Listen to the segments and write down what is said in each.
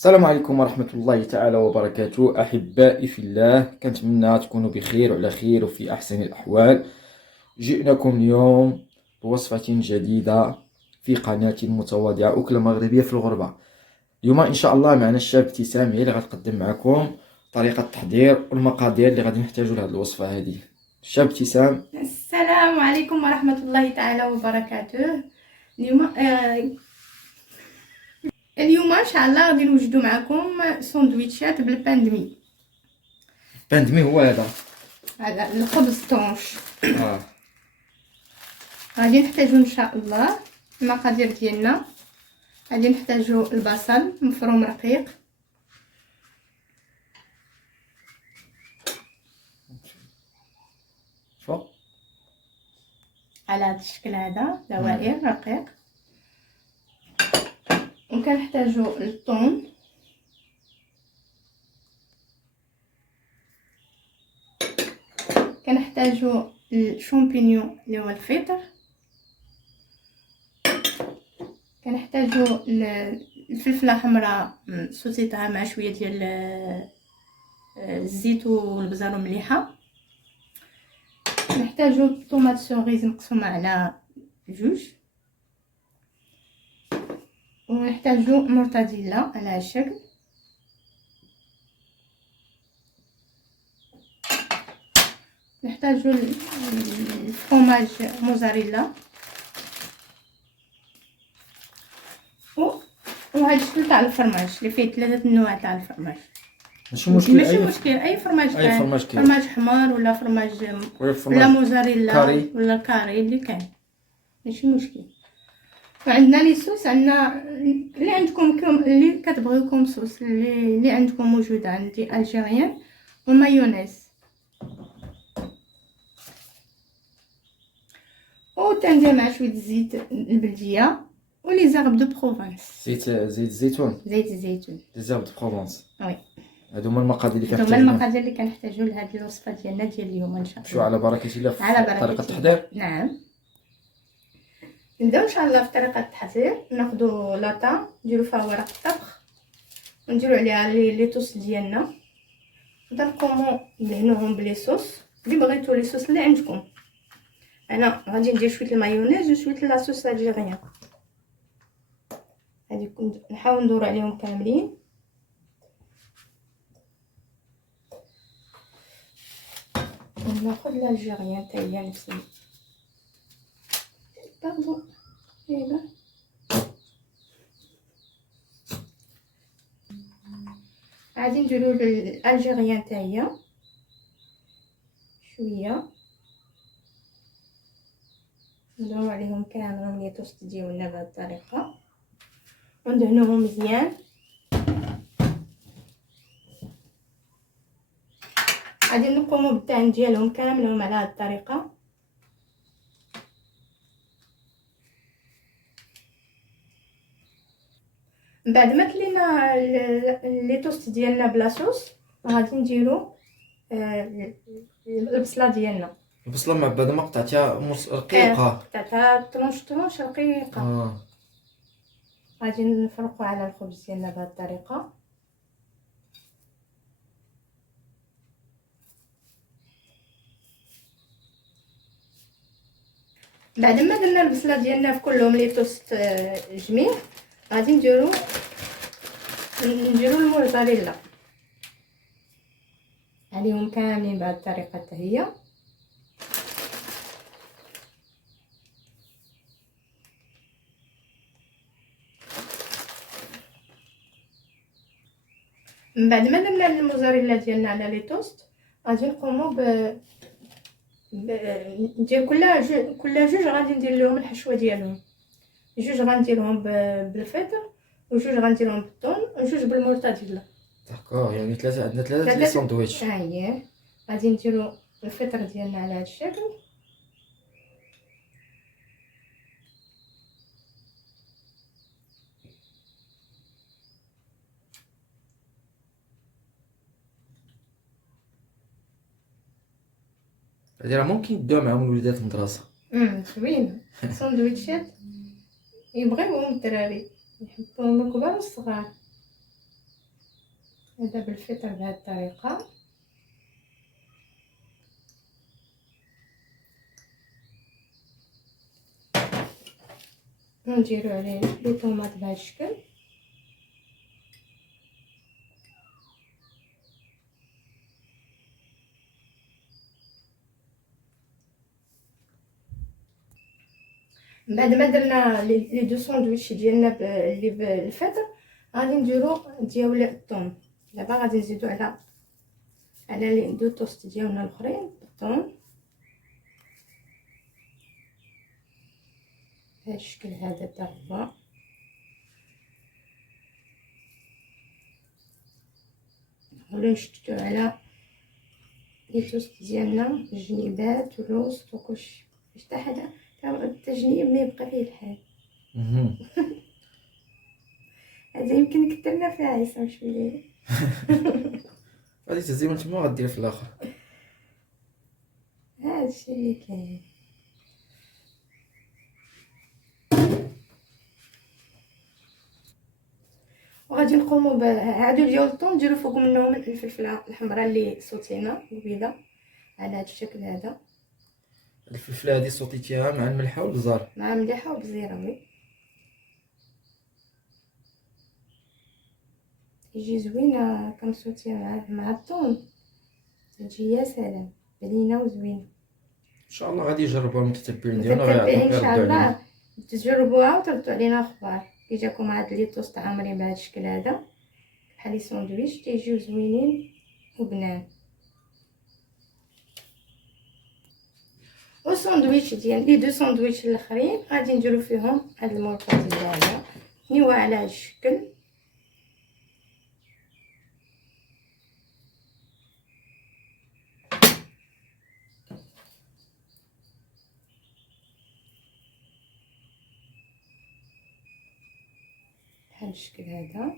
السلام عليكم ورحمة الله تعالى وبركاته أحبائي في الله، كنتمنى تكونوا بخير وعلى خير وفي أحسن الأحوال. جئناكم اليوم بوصفة جديدة في قناة متواضعة، أكلة مغربية في الغربة. اليوم إن شاء الله معنا الشاب ابتسام، هي اللي غتقدم معكم طريقة التحضير والمقادير اللي غادي نحتاجو لهاد الوصفة هذه. الشاب ابتسام. السلام عليكم ورحمة الله تعالى وبركاته. اليوم ان شاء الله غادي نوجدوا معكم سندويتشات بالباندمي. باندمي هو هذا؟ هذا الخبز طونش. آه. غادي نحتاجوا ان شاء الله المقادير ديالنا. غادي نحتاجوا البصل مفروم رقيق، شوف على هذا الشكل هذا دوائر رقيق. وكنحتاجوا الثوم، كنحتاجوا الشامبينيون اللي هو الفطر، كنحتاجوا الفلفله حمراء سوتيتها مع شويه ديال الزيت والبزار مليحه. نحتاجوا الطوماط سوريز مقسومه على جوج، ونحتاجوا مرتديلا على هذا الشكل. نحتاجوا الفرماج موزاريلا وهذا الشكل تاع الفرماج اللي فيه 3 انواع تاع الفرماج. ماشي مشكل، اي فرماج أي كان، فرماج كاين، فرماج حمار ولا فرماج ولا موزاريلا كاري ولا كاري اللي كان، ماشي مشكل. وعندنا لي صوص، عندنا اللي عندكم اللي كتبغيوكم صوص اللي عندكم موجود. عندي الجيريان ومايونيز، وتندير مع شويه زيت البلديه ولي زيرب دو بروفانس، زيت الزيتون، زيت الزيتون، لي زيرب دو بروفونس. وي هادو هما المقادير اللي هما كنحتاجو. المقادير اللي كنحتاجو لهاد الوصفه ديالنا ديال اليوم ان شاء الله. شو على بركة الله في على بركه طريقة التحضير. نعم، نبداو ان شاء الله في طريقه التحضير. ناخذوا لاطا نديرو فيها ورق الطبخ ونديرو عليها لي طوس ديالنا، نقومو ندهنوهم بلي صوص اللي بغيتو، لي صوص اللي عندكم. انا غادي ندير شويه المايونيز وشويه لاصوص الجيريان، غادي نحاول ندور عليهم كاملين. ناخذ الجيريان حتى هي نفس باردون هنا. غادي نديرو الالجيريان حتى هي شويه، ندورو عليهم كاملين لي توست ديالنا بهذه الطريقه وندهنوهم مزيان. غادي نقوموا بالدهن ديالهم كاملين على هذه الطريقه. من بعد ما كلينا لي توست ديالنا بلا صوص، غادي نديرو البصله ديالنا. البصلة معبدة ما قطعتيها رقيقة، قطعتها طرونش رقيقه. غادي نفرقوا على الخبز ديالنا بهذه الطريقه. بعد ما درنا البصله ديالنا في كلهم لي توست جميع، غادي نديرو الموزاريلا عليهم كاملين بهذه الطريقه حتى هي. من بعد ما درنا الموزاريلا ديالنا على لي توست، غادي نقوموا ندير كل جوج غادي ندير لهم الحشوه ديالهم. جوج غنديرهم بالفطر وجوج غنديرهم بالثوم وجوج بالمرتديلا. داكور، يعني ثلاثة، عندنا ثلاثة ديال الساندويتش. ها هي غادي نديرو الفطر ديالنا على هذا الشكل. هادي راه ممكن يدوها معاهم الوليدات المدرسة. زوين سندويتشات يبغيوهم الدراري، يحبوهم الكبار والصغار. هذا بالفطر بهذه الطريقه. ونديرو عليه لي طوماط بهذا الشكل. من بعد ما درنا لي دو ساندويتش ديالنا اللي بالفطر، غادي نديرو ديال الثوم. دابا غادي نزيدو على لي دو توست ديالنا الاخرين بالثوم بهذا الشكل هذا حتى هو. نحاولو نشدو على لي توست ديالنا، الجنيبات والوسط وكلشي، حتى حدا التجنيب ما يبقى فيه الحال. هذا يمكن كثرنا فيها عصام شويه. غادي تهزي من تما وغدير في الاخر. هادشي اللي كاين. وغادي نقوموا بهادو ديال الثوم، نديرو فوق منهم الفلفله الحمراء اللي صوتينا البيضه على هذا الشكل هذا. الفلفله هذه صوتيتيها مع الملحه والبزار مع مليحه وبزيره. وي يجي زوينه كنصوتيها مع الثوم، تجي يا سلام بنينه وزوينه. ان شاء الله غادي يجربوها المتتبعين ديالنا متتبعين ان غيردوا شاء علينا. الله تجربوها وتردوا علينا اخبار. كي جاكم هاد لي توست عامرين بهذا الشكل هذا بحال لي ساندويتش تيجيو زوينين وبنان. والساندويتش ديال لي دو ساندويتش الاخرين غادي نديرو فيهم هاد المرقه ديالنا نيوها على هاد الشكل. بهذا الشكل هذا.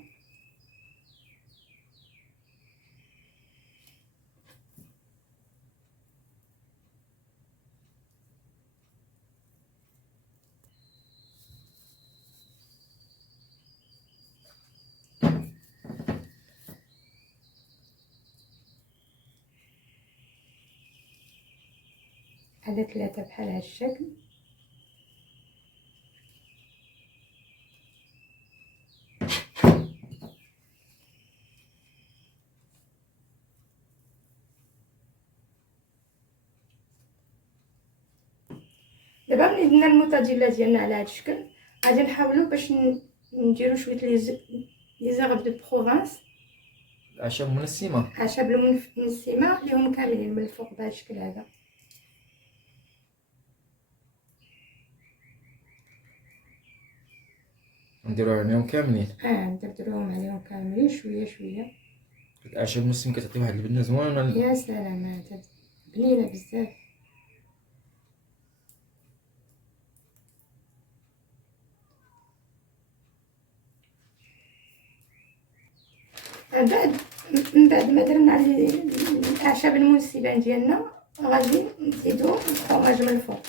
هذا 3 بحال هذا الشكل. دابا ملي درنا الموتاديلا ديالنا على هذا الشكل غادي نحاولوا باش نديرو شويه لي زيرب دو بروفانس، الاعشاب المنسمه، اعشاب المنسمه اللي هم كاملين من الفوق بهذا الشكل هذا. نديرو عليهم كاملين. ندردروهم عليهم كاملين شويه شويه. الاعشاب المنسمه كتعطي واحد البنه زوينه. يا سلام هذا بنينه بزاف. من بعد ما درنا الاعشاب المنسبه ديالنا غادي نزيدو الفرماج من الفوق.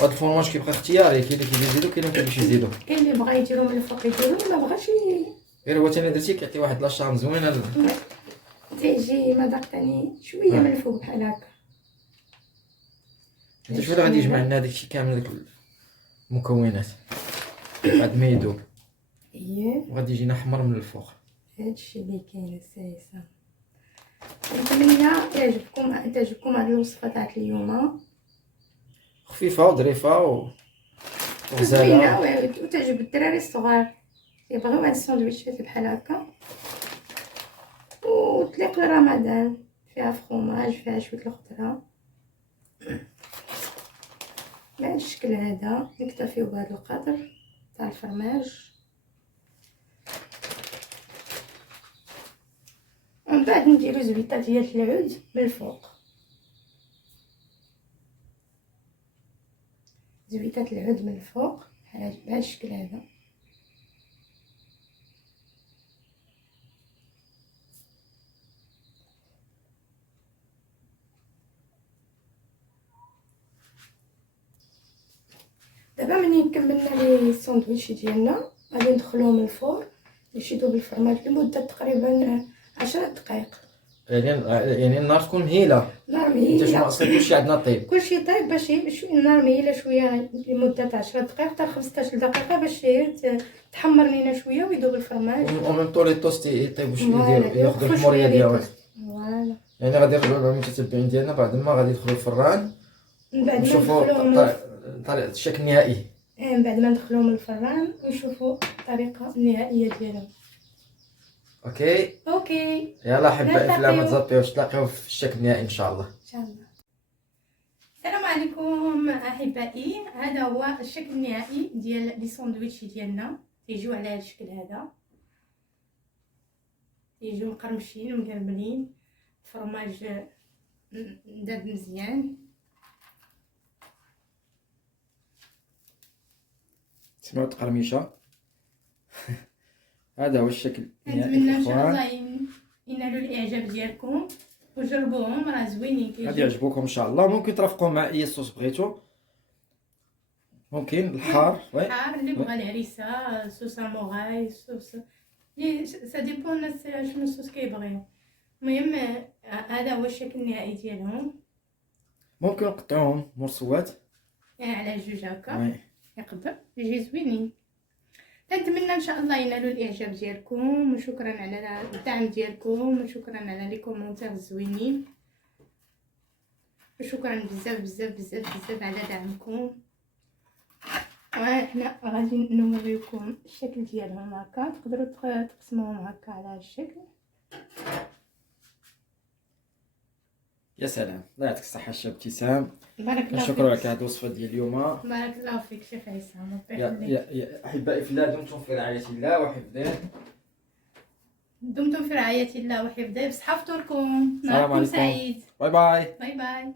هاد الفرماج كيبقى اختياري، كاين اللي كيبغي يزيدو كاين اللي كيبغيش يزيدو. كاين اللي بغا يديرو من الفوق يديرو، ما بغاش غير هو تاني درتي كيعطي واحد لاشام زوينه. تيجي مذاق تاني شويه من الفوق بحال هكا. انت شوف غادي يجمع لنا داكشي كامل، داك المكونات بعد ما يذوب وغادي يجينا احمر من الفوق. هادشي اللي كاين السايسه. نتمنى تعجبكم هاد الوصفه تاع اليوم، خفيفه وظريفه وزوينه وتعجب الدراري الصغار يبغيو هاد الساندويتشات بحال هكا، وتليق لرمضان. فيها فخوماج، فيها شويه الخضره بهذا الشكل هذا. نكتفيو بهذا القدر تاع الفرماج، ومن بعد نديرو زبيطه ديال العود من الفوق. زبيطه العود من الفوق بهذا الشكل هذا. دابا ملي كملنا لي الساندويتش ديالنا غادي ندخلوهم الفور نشدو بالفرماج لمده تقريبا 10 دقائق. يعني النار تكون مهيله، نار حتى ما مهيله، اصلا كلشي عندنا طيب. كلشي طيب باش النار مهيله شويه لمده 10 دقائق حتى 15 دقيقه باش تحمر لينا شويه ويذوب الفرماج. اون ميم طون لي توست يطيبوا شويه، فوالا، ياخذوا يوقفوا الحموريه شويه لي ديالهم. توست. فوالا، يعني غادي نرجعوا للمتتبعين ديالنا بعد ما غادي يدخلوا الفران من بعد ما نشوفوا ندخلوهم طريقه الشكل النهائي. من بعد ما ندخلوهم الفران ونشوفوا الطريقه النهائيه ديالهم. اوكي يلا احبائي في الله، ما نلتقيو. تزطيوش، تلاقيو في الشكل النهائي ان شاء الله. ان شاء الله. السلام عليكم احبائي، هذا هو الشكل النهائي ديال لي ساندويتش ديالنا. يجيو على هذا الشكل هذا، يجيو مقرمشين مقرملين، الفرماج مداد مزيان. سمعوا التقرميشه. هذا هو الشكل النهائي نتمنى ان شاء اخوان. الله ينالوا الاعجاب ديالكم وجربوهم، راه زوينين غادي يعجبوكم ان شاء الله. ممكن ترافقوه مع اي صوص بغيتو، ممكن الحار حار اللي بغى الهريسه، صوص موغاي، صوص سا ديبون الناس شنو الصوص كيبغيو. المهم هذا هو الشكل النهائي ديالهم. ممكن نقطعوهم مرصوات يعني على جوج هكا يقدر يجي زوينين. نتمنى ان شاء الله ينالوا الاعجاب ديالكم، وشكرا على الدعم ديالكم، وشكرا على لي كومونتير الزوينين، وشكرا بزاف بزاف بزاف بزاف على دعمكم. وحنا غادي نوريكم الشكل ديالهم هكا، تقدروا تقسموهم هكا على هذا الشكل. يا سلام، الله يعطيك الصحه الشاب ابتسام. بارك الله شكرا لك فيك. على هذه الوصفه ديال اليوم. بارك الله فيك شيخ عصام. يا احبائي في الله، دمتم في رعايه الله وحفظه. دمتم في رعاية الله وحفظه، بصحة فطوركم، السلام نهاركم عليكم. سعيد. باي باي. باي باي.